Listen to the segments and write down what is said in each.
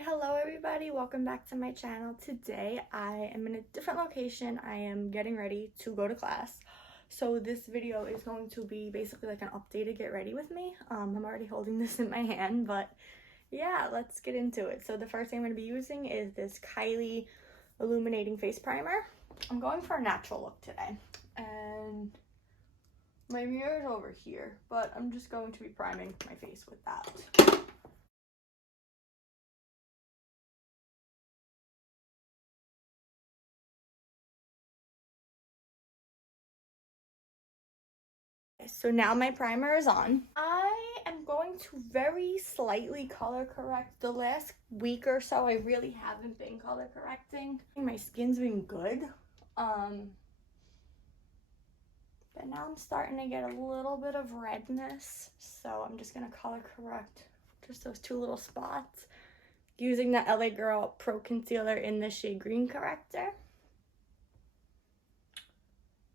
Alright, hello everybody, welcome back to my channel. Today I am in a different location. I am getting ready to go to class. So this video is going to be basically like an update to get ready with me. I'm already holding this in my hand, but yeah, let's get into it. So the first thing I'm going to be using is this Kylie Illuminating face primer. I'm going for a natural look today. And my mirror is over here, but I'm just going to be priming my face with that. So now my primer is on. I am going to very slightly color correct. The last week or so I really haven't been color correcting. My skin's been good. But now I'm starting to get a little bit of redness. So I'm just gonna color correct just those two little spots using the LA Girl Pro Concealer in the shade Green Corrector.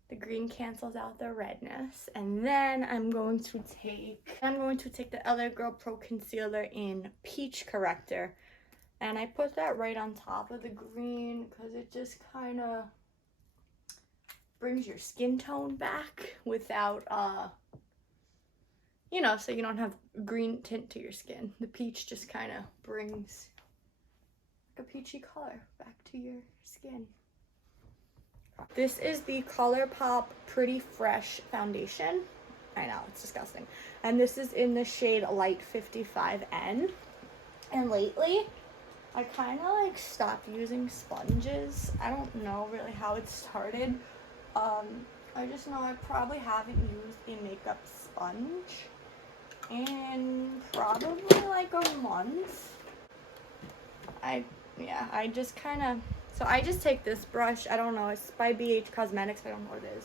The green cancels out the redness, and then I'm going to take the LA Girl Pro Concealer in Peach Corrector, and I put that right on top of the green because it just kind of brings your skin tone back without you know, so you don't have green tint to your skin. The peach just kind of brings like a peachy color back to your skin. This is the Colourpop Pretty Fresh foundation. I know, it's disgusting. And this is in the shade Light 55N. And lately, I kind of like stopped using sponges. I don't know really how it started. I just know I probably haven't used a makeup sponge in probably like a month. I just kind of... So I just take this brush, I don't know, it's by BH Cosmetics, I don't know what it is.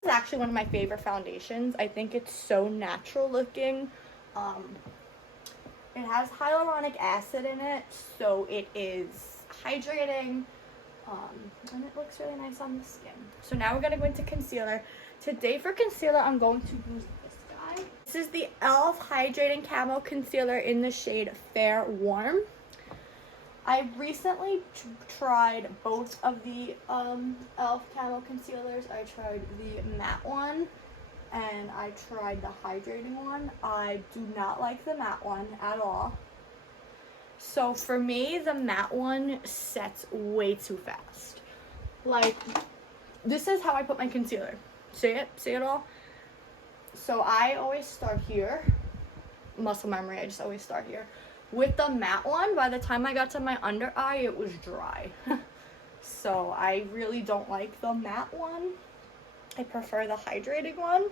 This is actually one of my favorite foundations. I think it's so natural looking. It has hyaluronic acid in it, so it is hydrating, and it looks really nice on the skin. So now we're going to go into concealer. Today for concealer, I'm going to use this guy. This is the e.l.f. Hydrating Camo Concealer in the shade Fair Warm. I recently tried both of the e.l.f. Camo Concealers. I tried the matte one, and I tried the hydrating one. I do not like the matte one at all. So for me, the matte one sets way too fast. Like, this is how I put my concealer. See it? See it all? So I always start here. Muscle memory, I just always start here. With the matte one, by the time I got to my under eye, it was dry. So I really don't like the matte one. I prefer the hydrating one.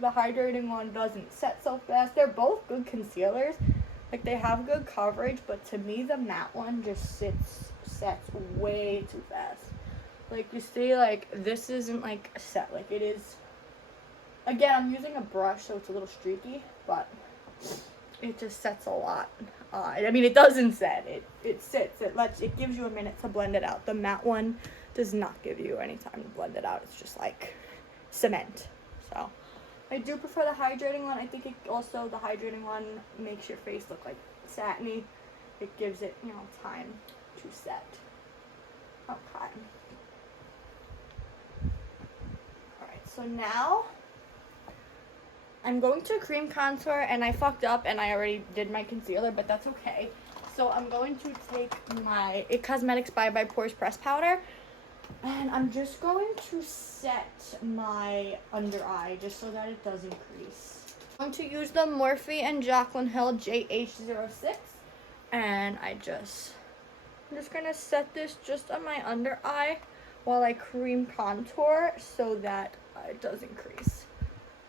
The hydrating one doesn't set so fast. They're both good concealers. Like, they have good coverage, but to me, the matte one just sets way too fast. Like, you see, like, this isn't, like, set. Like, it is... Again, I'm using a brush, so it's a little streaky, but it just sets a lot. I mean, it doesn't set. It sits. It gives you a minute to blend it out. The matte one does not give you any time to blend it out. It's just like cement. So I do prefer the hydrating one. I think it also, the hydrating one makes your face look like satiny. It gives it, you know, time to set. Okay. Alright, so now I'm going to cream contour, and I fucked up and I already did my concealer, but that's okay. So I'm going to take my IT Cosmetics Bye Bye Pores Press Powder, and I'm just going to set my under eye just so that it doesn't crease. I'm going to use the Morphe and Jaclyn Hill JH06, and I'm just going to set this just on my under eye while I cream contour so that it doesn't crease.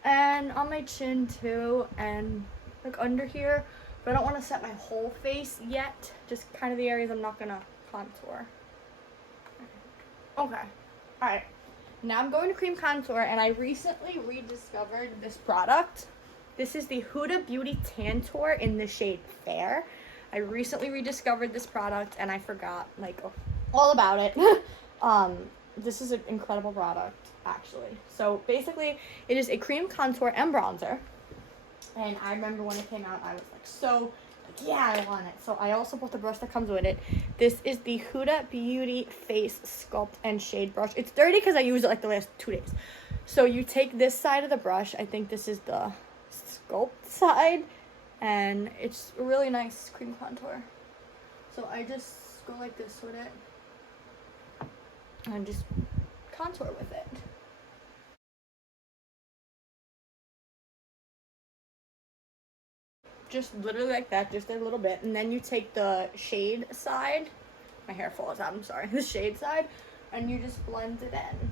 And on my chin too, and like under here, but I don't want to set my whole face yet, just kind of the areas I'm not gonna contour. Okay, alright, Now I'm going to cream contour, and I recently rediscovered this product. This is the Huda Beauty Tantour in the shade Fair. I recently rediscovered this product, and I forgot, like, all about it. This is an incredible product, actually. So, basically, it is a cream contour and bronzer. And I remember when it came out, I was, like, so, like, yeah, I want it. So, I also bought the brush that comes with it. This is the Huda Beauty Face Sculpt and Shade Brush. It's dirty because I used it, like, the last 2 days. So, you take this side of the brush. I think this is the sculpt side. And it's a really nice cream contour. So, I just go like this with it. And just contour with it. Just literally like that, just a little bit. And then you take the shade side. My hair falls out, I'm sorry. The shade side. And you just blend it in.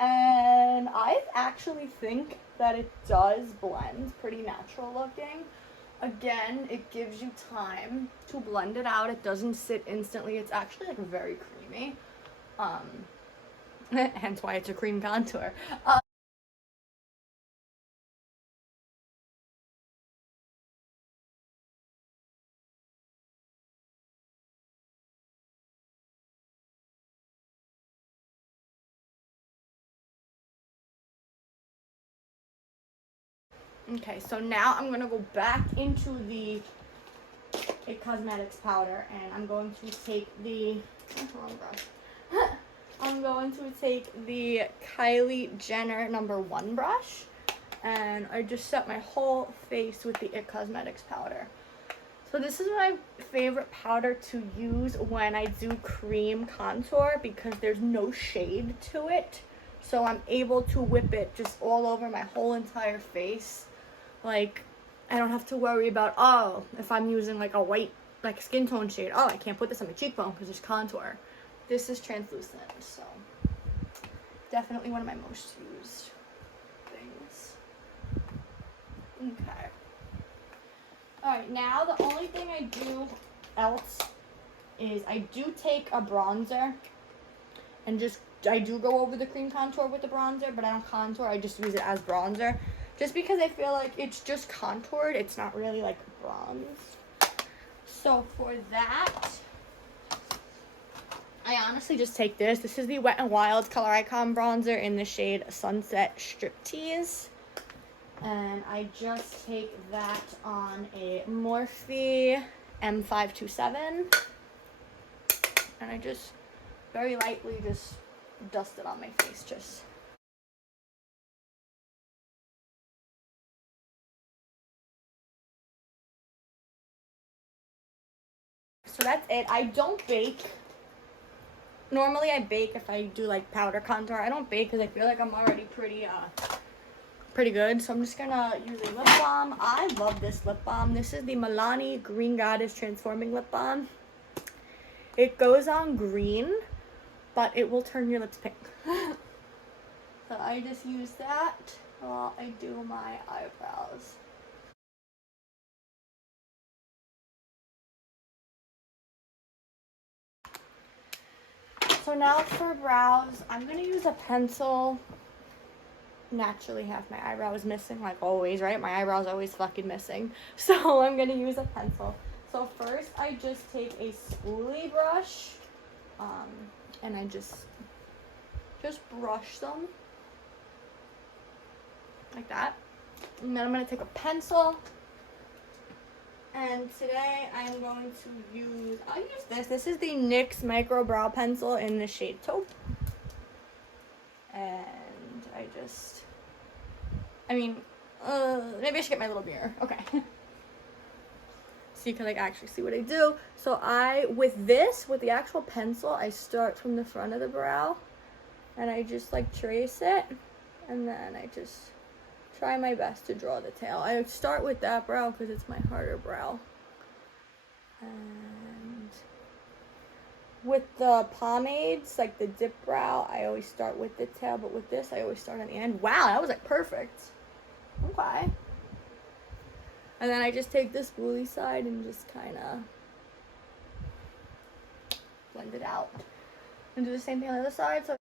And I actually think that it does blend pretty natural looking. Again, it gives you time to blend it out. It doesn't sit instantly. It's actually like very creamy. Hence why it's a cream contour. Okay, so now I'm gonna go back into the It Cosmetics powder, and I'm going to take the wrong brush. I'm going to take the Kylie Jenner #1 brush, and I just set my whole face with the It Cosmetics powder. So this is my favorite powder to use when I do cream contour because there's no shade to it. So I'm able to whip it just all over my whole entire face. Like, I don't have to worry about, oh, if I'm using like a white, like skin tone shade, oh, I can't put this on my cheekbone because there's contour. This is translucent, so definitely one of my most used things. Okay. Alright, now the only thing I do else is I do take a bronzer and just, I do go over the cream contour with the bronzer, but I don't contour, I just use it as bronzer. Just because I feel like it's just contoured, it's not really like bronze. So for that, I honestly just take this. This is the Wet n Wild Color Icon bronzer in the shade Sunset Striptease. And I just take that on a Morphe M527. And I just very lightly just dust it on my face. Just. So that's it. I don't bake. Normally I bake if I do like powder contour. I don't bake because I feel like I'm already pretty good. So I'm just gonna use a lip balm. I love this lip balm. This is the Milani Green Goddess Transforming Lip Balm. It goes on green, but it will turn your lips pink. So I just use that while I do my eyebrows. So now for brows, I'm going to use a pencil. Naturally, half my eyebrow is missing, like always, right? My eyebrow's always fucking missing. So I'm going to use a pencil. So first, I just take a spoolie brush, and I just brush them like that. And then I'm going to take a pencil. And today I'm going to use, I'll use this. This is the NYX Micro Brow Pencil in the shade Taupe. And maybe I should get my little mirror. Okay. So you can like actually see what I do. So with the actual pencil, I start from the front of the brow. And I just like trace it. And then I just try my best to draw the tail. I start with that brow because it's my harder brow. And with the pomades, like the dip brow, I always start with the tail, but with this, I always start on the end. Wow, that was like perfect. Okay. And then I just take this spoolie side and just kind of blend it out. And do the same thing on the other side. So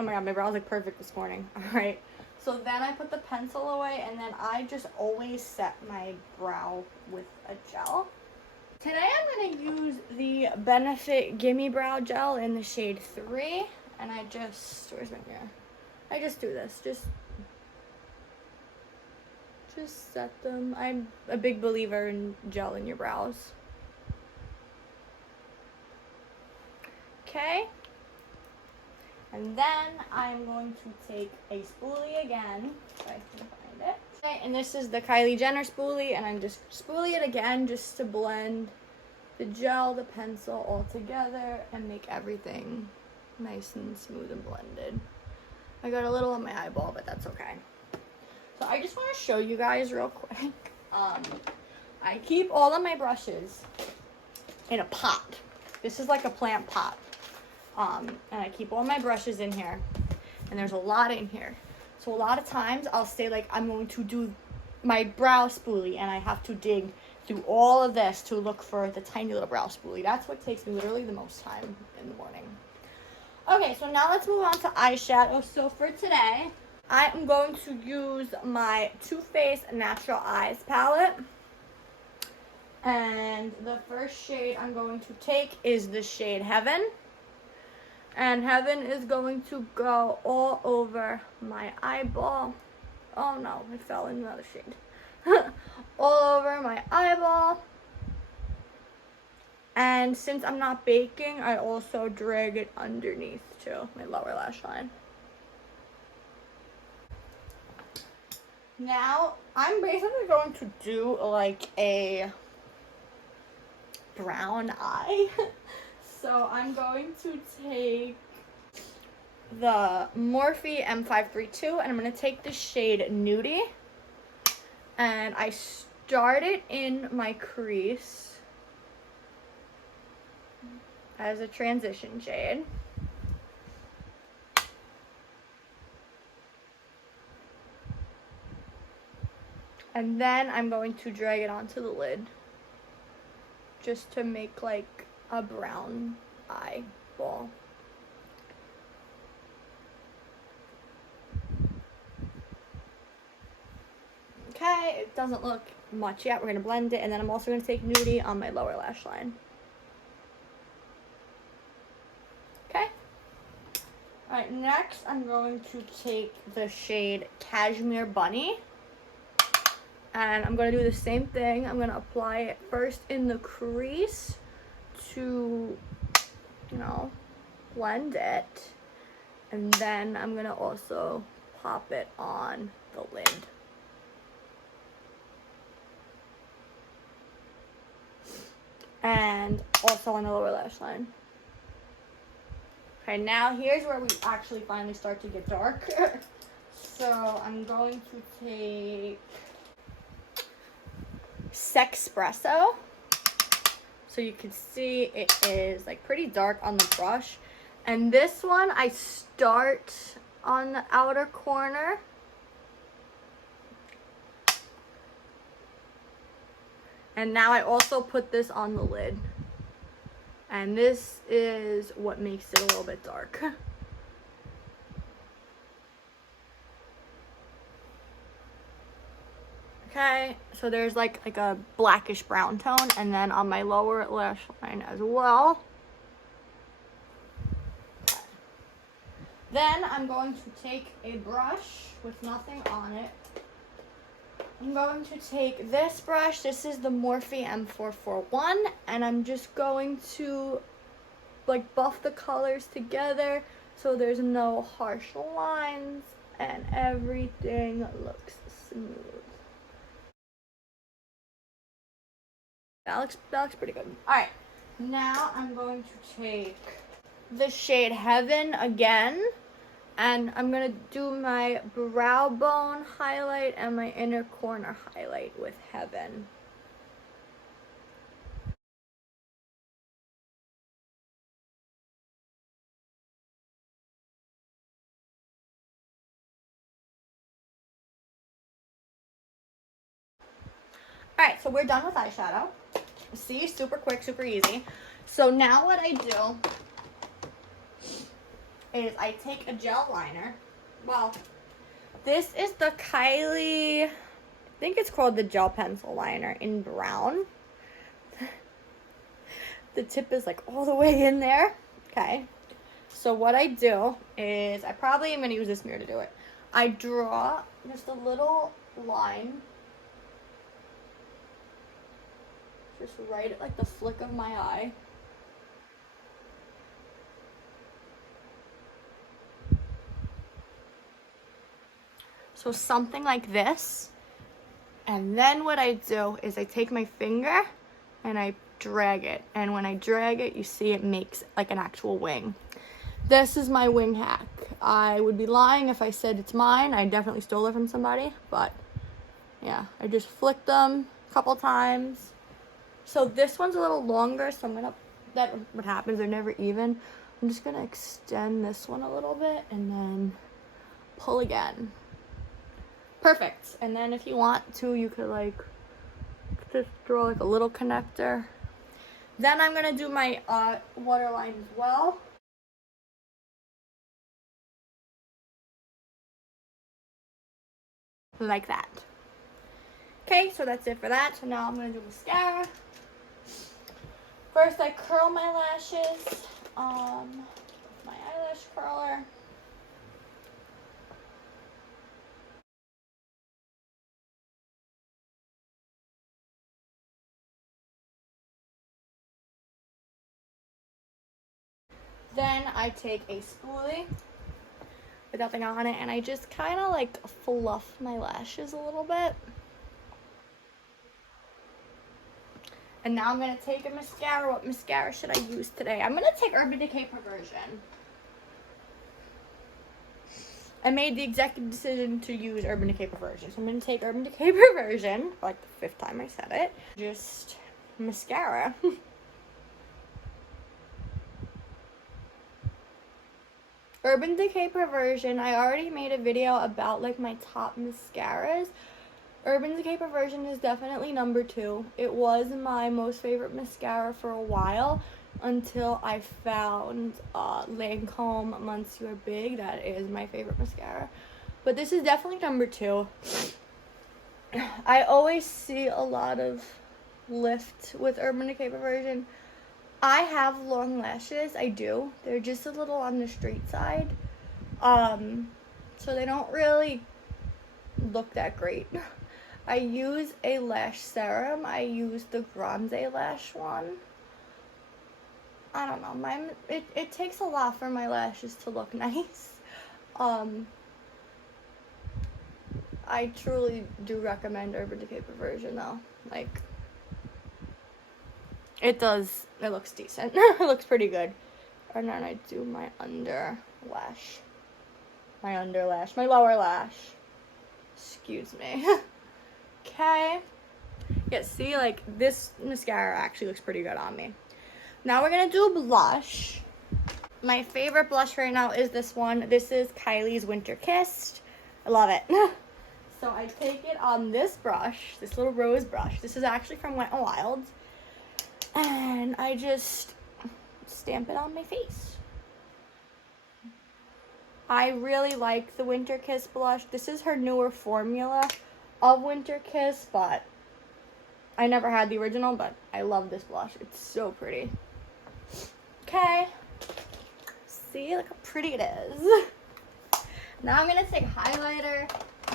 Oh my god, my brows look perfect this morning. Alright. So then I put the pencil away, and then I just always set my brow with a gel. Today I'm going to use the Benefit Gimme Brow Gel in the shade 3. And I just, where's my mirror? I just do this. Just set them. I'm a big believer in gel in your brows. Okay. And then I'm going to take a spoolie again, if I can find it. Okay, and this is the Kylie Jenner spoolie, and I'm just spoolie it again just to blend the gel, the pencil all together and make everything nice and smooth and blended. I got a little on my eyeball, but that's okay. So I just want to show you guys real quick. I keep all of my brushes in a pot. This is like a plant pot. And I keep all my brushes in here, and there's a lot in here. So a lot of times I'll say like I'm going to do my brow spoolie, and I have to dig through all of this to look for the tiny little brow spoolie. That's what takes me literally the most time in the morning. Okay, so now let's move on to eyeshadow. So for today, I am going to use my Too Faced Natural Eyes palette. And the first shade I'm going to take is the shade Heaven. And Heaven is going to go all over my eyeball. Oh no, I fell in another shade. All over my eyeball. And since I'm not baking, I also drag it underneath too, my lower lash line. Now, I'm basically going to do like a brown eye. So I'm going to take the Morphe M532, and I'm going to take the shade Nudie. And I start it in my crease as a transition shade. And then I'm going to drag it onto the lid just to make like a brown eyeball. Okay, it doesn't look much yet. We're going to blend it, and then I'm also going to take Nudie on my lower lash line. Okay. Alright, next I'm going to take the shade Cashmere Bunny. And I'm going to do the same thing. I'm going to apply it first in the crease to, you know, blend it. And then I'm going to also pop it on the lid. And also on the lower lash line. Okay, now here's where we actually finally start to get dark. So I'm going to take Sexpresso. So you can see it is like pretty dark on the brush. And this one I start on the outer corner. And now I also put this on the lid. And this is what makes it a little bit dark. Okay, so there's like a blackish brown tone, and then on my lower lash line as well. Okay. Then I'm going to take a brush with nothing on it. I'm going to take this brush. This is the Morphe M441, and I'm just going to like buff the colors together so there's no harsh lines and everything looks smooth. That looks pretty good. Alright, now I'm going to take the shade Heaven again, and I'm going to do my brow bone highlight and my inner corner highlight with Heaven. Alright, so we're done with eyeshadow. See, super quick, super easy. So now what I do is I take a gel liner. Well, this is the Kylie, I think it's called the gel pencil liner in brown. The tip is like all the way in there. Okay. So what I do is, I probably am going to use this mirror to do it. I draw just a little line. Just right at like the flick of my eye. So something like this. And then what I do is I take my finger and I drag it. And when I drag it, you see it makes like an actual wing. This is my wing hack. I would be lying if I said it's mine. I definitely stole it from somebody. But yeah, I just flick them a couple times. So this one's a little longer, so I'm gonna, that what happens, they're never even. I'm just gonna extend this one a little bit and then pull again. Perfect. And then if you want to, you could like just draw like a little connector. Then I'm gonna do my waterline as well. Like that. Okay, so that's it for that. So now I'm gonna do mascara. First, I curl my lashes with my eyelash curler. Then I take a spoolie with nothing on it, and I just kind of like fluff my lashes a little bit. And now I'm going to take a mascara. What mascara should I use today? I'm going to take Urban Decay Perversion. I made the executive decision to use Urban Decay Perversion. So I'm going to take Urban Decay Perversion, like the 5th time I said it. Just mascara. Urban Decay Perversion, I already made a video about like my top mascaras. Urban Decay Perversion is definitely number 2. It was my most favorite mascara for a while until I found Lancome Monsieur Big. That is my favorite mascara. But this is definitely number 2. I always see a lot of lift with Urban Decay Perversion. I have long lashes. I do. They're just a little on the straight side. So they don't really look that great. I use a lash serum. I use the Grande lash one. I don't know. It takes a lot for my lashes to look nice. I truly do recommend Urban Decay Perversion though. Like, it looks decent. It looks pretty good. And then I do my under lash. My lower lash. Excuse me. Okay. Yeah, see, like, this mascara actually looks pretty good on me. Now we're gonna do a blush. My favorite blush right now is this one. This is Kylie's Winter Kissed. I love it. So I take it on this brush, this little rose brush. This is actually from Wet n Wild. And I just stamp it on my face. I really like the Winter Kiss blush. This is her newer formula of Winter Kiss, but I never had the original, but I love this blush. It's so pretty. Okay. See, look how pretty it is. Now I'm going to take highlighter.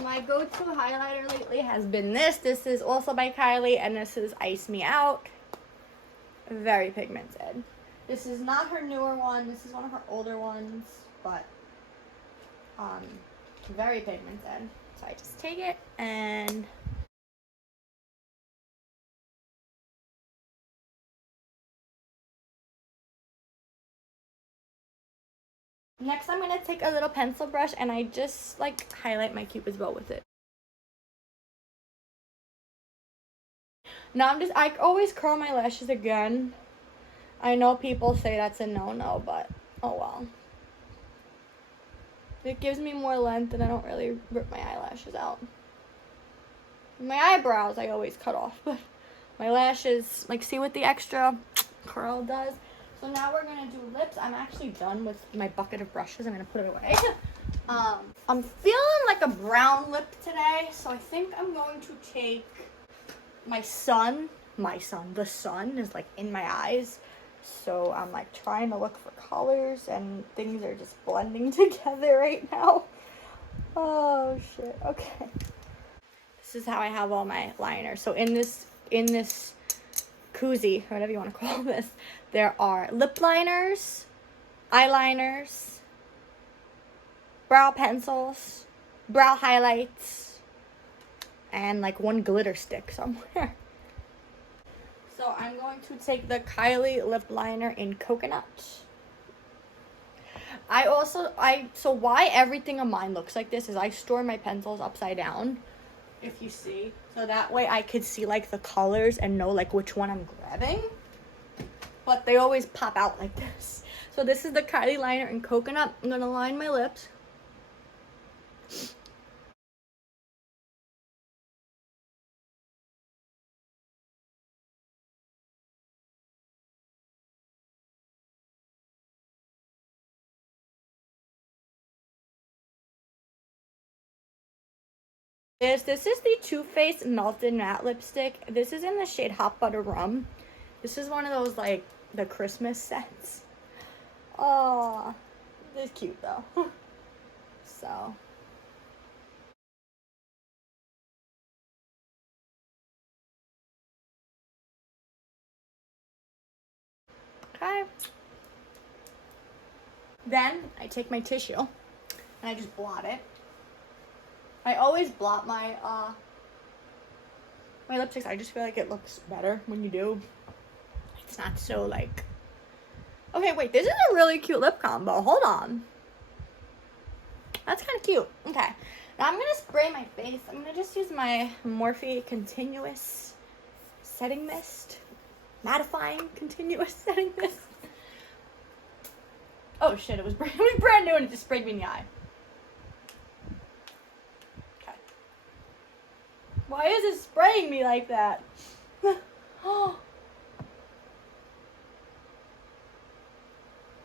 My go-to highlighter lately has been this. This is also by Kylie, and this is Ice Me Out. Very pigmented. This is not her newer one. This is one of her older ones, but very pigmented. So I just take it and next I'm going to take a little pencil brush and I just like highlight my Cupid's bow with it. Now I always curl my lashes again. I know people say that's a no-no, but oh well. It gives me more length and I don't really rip my eyelashes out. My eyebrows I always cut off, but my lashes, like, see what the extra curl does? So So now we're gonna do lips. I'm actually done with my bucket of brushes. I'm gonna put it away. I'm feeling like a brown lip today, so I think I'm going to take the sun is like in my eyes. So I'm like trying to look for colors and things are just blending together right now. Oh shit, okay. This is how I have all my liners. So in this koozie, or whatever you want to call this, there are lip liners, eyeliners, brow pencils, brow highlights, and like one glitter stick somewhere. So I'm going to take the Kylie lip liner in coconut. So why everything of mine looks like this is I store my pencils upside down, if you see. So that way I could see like the colors and know like which one I'm grabbing. But they always pop out like this. So this is the Kylie liner in coconut. I'm gonna line my lips. This is the Too Faced Melted Matte Lipstick. This is in the shade Hot Butter Rum. This is one of those like the Christmas scents. Oh, this is cute though. So. Okay. Then I take my tissue and I just blot it. I always blot my my lipsticks. I just feel like it looks better when you do. It's not so like. Okay, wait. This is a really cute lip combo. Hold on. That's kind of cute. Okay. Now I'm gonna spray my face. I'm gonna just use my Morphe Continuous Setting Mist. Mattifying Continuous Setting Mist. Oh shit, it was brand new and it just sprayed me in the eye. Okay. Why is it spraying me like that?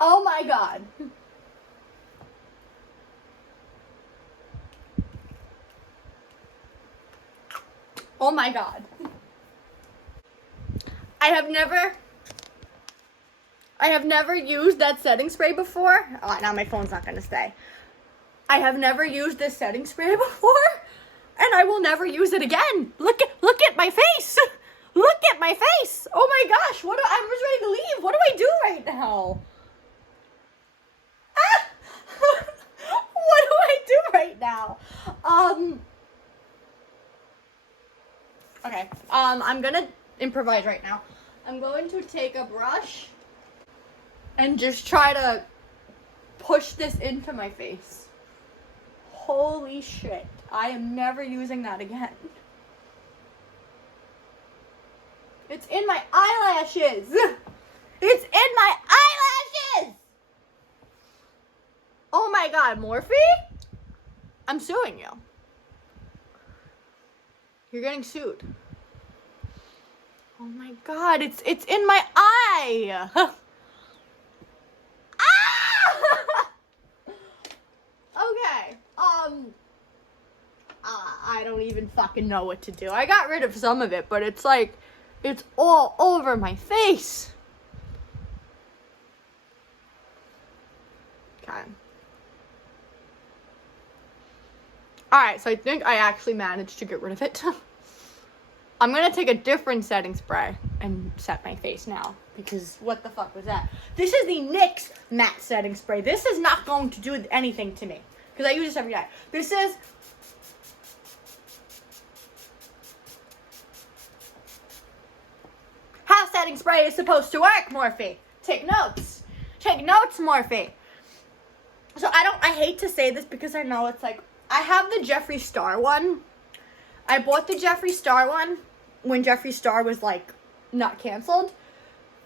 Oh my god. Oh my god. I have never used that setting spray before. Oh, now my phone's not gonna stay. I have never used this setting spray before, and I will never use it again. Look at my face. Look at my face. Oh my gosh, I was ready to leave. What do I do right now? Ah! What do I do right now? Okay, I'm gonna improvise right now. I'm going to take a brush and just try to push this into my face. Holy shit. I am never using that again. It's in my eyelashes. It's in my eyelashes. Oh my god, Morphe? I'm suing you. You're getting sued. Oh my god, it's in my eye. Okay. I don't even fucking know what to do. I got rid of some of it, but it's like it's all over my face. Okay. Alright, so I think I actually managed to get rid of it. I'm gonna take a different setting spray and set my face now. Because what the fuck was that? This is the NYX matte setting spray. This is not going to do anything to me. Because I use this every day. This is... how setting spray is supposed to work, Morphe. Take notes. Take notes, Morphe. So I hate to say this because I know it's like... I have the Jeffree Star one. I bought the Jeffree Star one when Jeffree Star was like not canceled.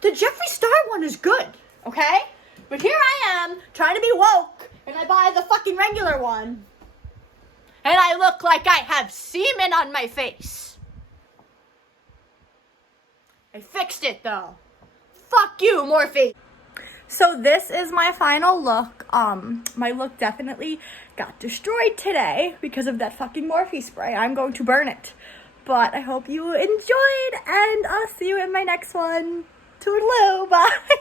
The Jeffree Star one is good, okay? But here I am trying to be woke and I buy the fucking regular one. And I look like I have semen on my face. I fixed it though. Fuck you, Morphe. So this is my final look. My look definitely got destroyed today because of that fucking Morphe spray. I'm going to burn it. But I hope you enjoyed, and I'll see you in my next one. Toodaloo, bye.